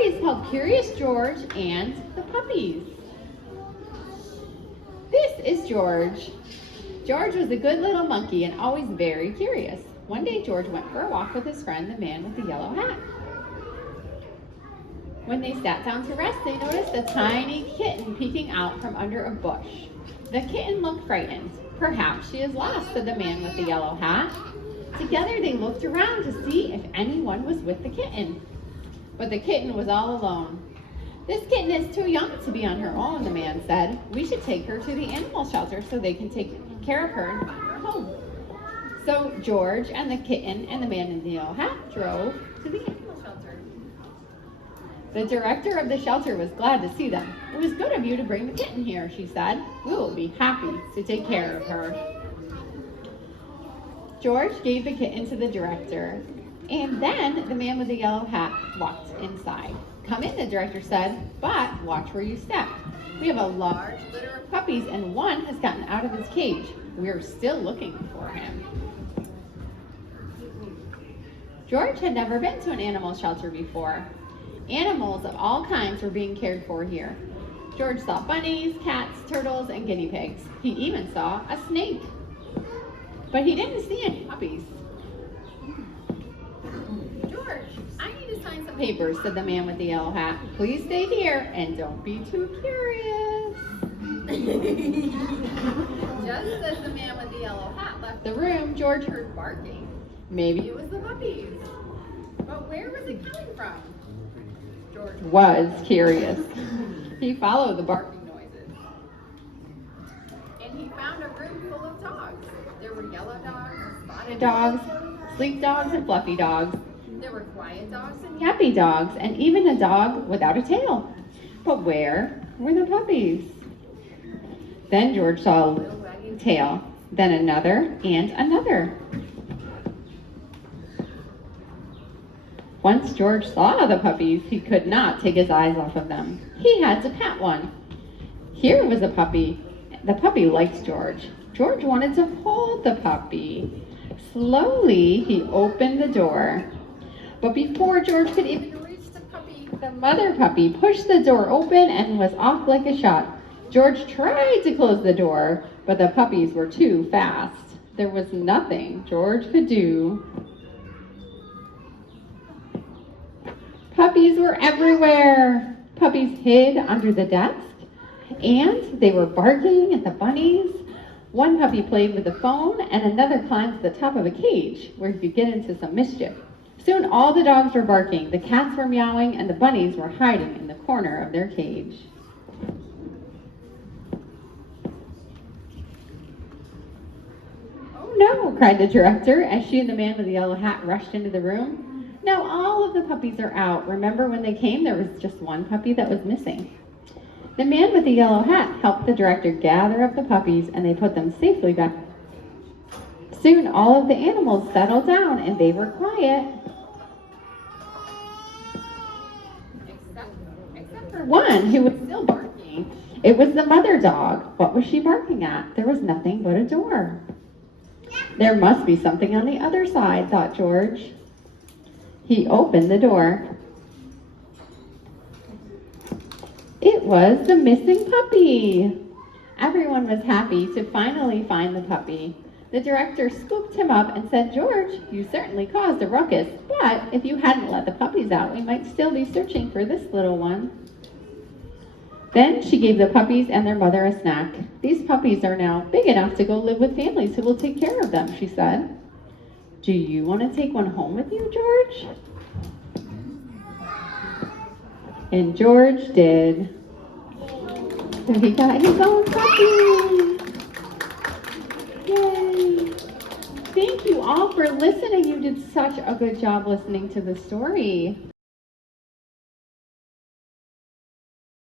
story is called Curious George and the Puppies. This is George. George was a good little monkey and always very curious. One day George went for a walk with his friend, the man with the yellow hat. When they sat down to rest, they noticed a tiny kitten peeking out from under a bush. The kitten looked frightened. Perhaps she is lost, said the man with the yellow hat. Together they looked around to see if anyone was with the kitten. But the kitten was all alone. This kitten is too young to be on her own, the man said. We should take her to the animal shelter so they can take care of her and find her a home. So George and the kitten and the man in the yellow hat drove to the animal shelter. The director of the shelter was glad to see them. It was good of you to bring the kitten here, she said. We will be happy to take care of her. George gave the kitten to the director, and then the man with the yellow hat walked inside. Come in, the director said, but watch where you step. We have a large litter of puppies, and one has gotten out of his cage. We are still looking for him. George had never been to an animal shelter before. Animals of all kinds were being cared for here. George saw bunnies, cats, turtles, and guinea pigs. He even saw a snake. But he didn't see any puppies. George, I need to sign some papers, said the man with the yellow hat. Please stay here and don't be too curious. Just as the man with the yellow hat left the room, George heard barking. Maybe it was the puppies. But where was it coming from? George was curious. He followed the barking noises. And he found a room full of dogs. There were yellow dogs, spotted dogs, sleek dogs, and fluffy dogs. There were quiet dogs and yappy dogs, and even a dog without a tail. But where were the puppies? Then George saw a little wagging tail, then another and another. Once George saw the puppies, he could not take his eyes off of them. He had to pat one. Here was a puppy. The puppy liked George. George wanted to hold the puppy. Slowly, he opened the door. But before George could even reach the puppy, the mother puppy pushed the door open and was off like a shot. George tried to close the door, but the puppies were too fast. There was nothing George could do. Puppies were everywhere. Puppies hid under the desk, and they were barking at the bunnies. One puppy played with the phone, and another climbed to the top of a cage where he could get into some mischief. Soon all the dogs were barking, the cats were meowing, and the bunnies were hiding in the corner of their cage. "Oh no," cried the director as she and the man with the yellow hat rushed into the room. "Now all of the puppies are out. Remember when they came, there was just one puppy that was missing." The man with the yellow hat helped the director gather up the puppies, and they put them safely back. Soon all of the animals settled down and they were quiet. Except for one who was still barking. It was the mother dog. What was she barking at? There was nothing but a door. There must be something on the other side, thought George. He opened the door. It was the missing puppy. Everyone was happy to finally find the puppy. The director scooped him up and said, "George, you certainly caused a ruckus, but if you hadn't let the puppies out, we might still be searching for this little one." Then she gave the puppies and their mother a snack. "These puppies are now big enough to go live with families who will take care of them," she said. "Do you want to take one home with you, George?" And George did. So he got his own puppy. Yay! Thank you all for listening. You did such a good job listening to the story.